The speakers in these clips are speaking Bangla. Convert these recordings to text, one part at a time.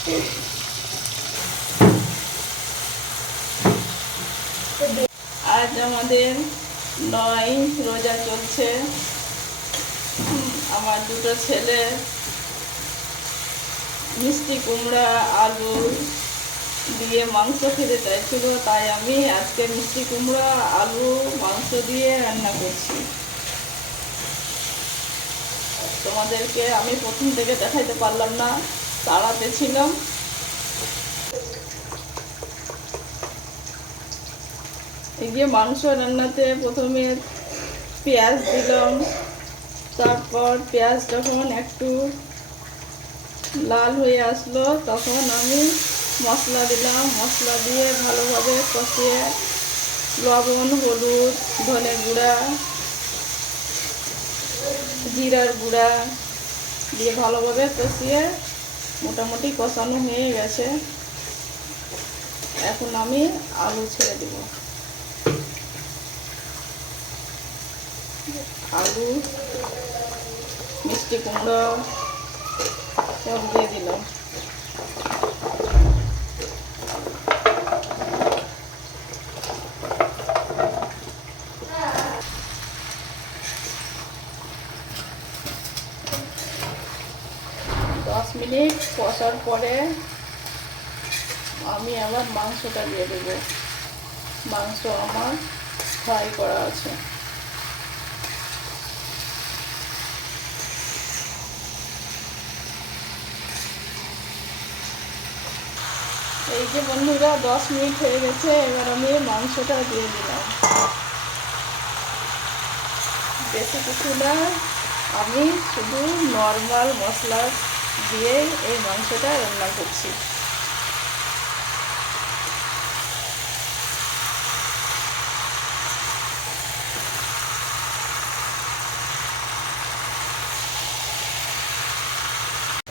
আজ আমাদের 9 রোজা চলছে। আমার দুটো ছেলে মিষ্টি কুমড়া আলু দিয়ে মাংস খেতে চাইছিল, তাই আমি আজকে মিষ্টি কুমড়া আলু মাংস দিয়ে রান্না করছি। তোমাদেরকে আমি প্রথম থেকে দেখাইতে পারলাম না, তাড়াতে ছিলাম। এই যে মাংস রান্নাতে প্রথমে পেঁয়াজ দিলাম, তারপর পেঁয়াজ যখন একটু লাল হয়ে আসলো তখন আমি মশলা দিলাম। মশলা দিয়ে ভালোভাবে কষিয়ে লবণ, হলুদ, ধনে গুঁড়া, জিরার গুঁড়া দিয়ে ভালোভাবে কষিয়ে মোটামুটি কষানো হয়ে গেছে। এখন আমি আলু ছেড়ে দেব। আলু, মিষ্টি কুমড়ো সব দিয়ে দিলাম। দশ মিনিট কষার পরে আমি আবার মাংসটা দিয়ে দেব। মাংস আমার ফ্রাই করা আছে। এই যে বন্ধুরা 10 মিনিট হয়ে গেছে, এবার আমি মাংসটা দিয়ে দিলাম। বেশি কিছু না, আমি শুধু নর্মাল মশলা দিয়ে এই মাংসটা রান্না করছি।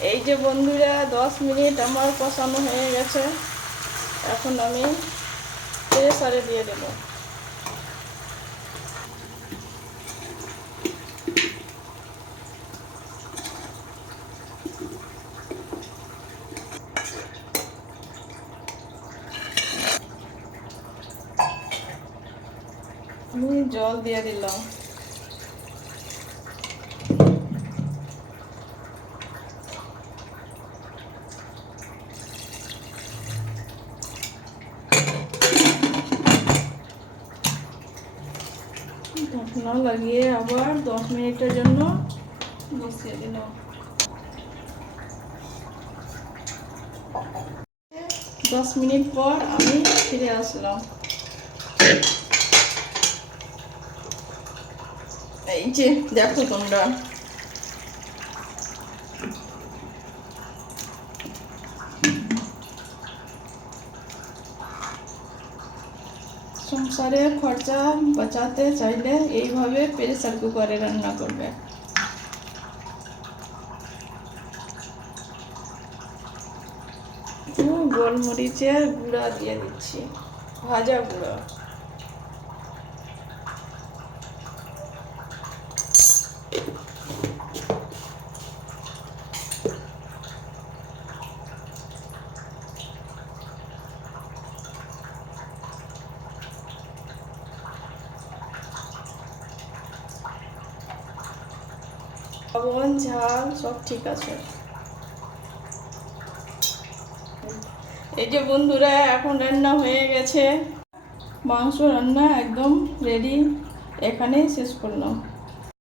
এই যে বন্ধুরা 10 মিনিট আমার কষানো হয়ে গেছে। এখন আমি প্রেসারে দিয়ে দেব। আমি জল দিয়ে দিলাম। ঢাকনা লাগিয়ে আবার 10 মিনিটের জন্য বসিয়ে দিলাম। 10 মিনিট পর আমি ফিরে আসলাম। এই যে দেখো তোমরা, সংসারে খরচা বাঁচাতে চাইলে এইভাবে প্রেসার কুকারে রান্না করবে। গোলমরিচের গুঁড়া দিয়ে দিচ্ছি, ভাজা গুঁড়া। লবণ, ঝাল সব ঠিক আছে। এই যে বন্ধুরা এখন রান্না হয়ে গেছে। মাংস রান্না একদম রেডি। এখানেই শেষ করলাম।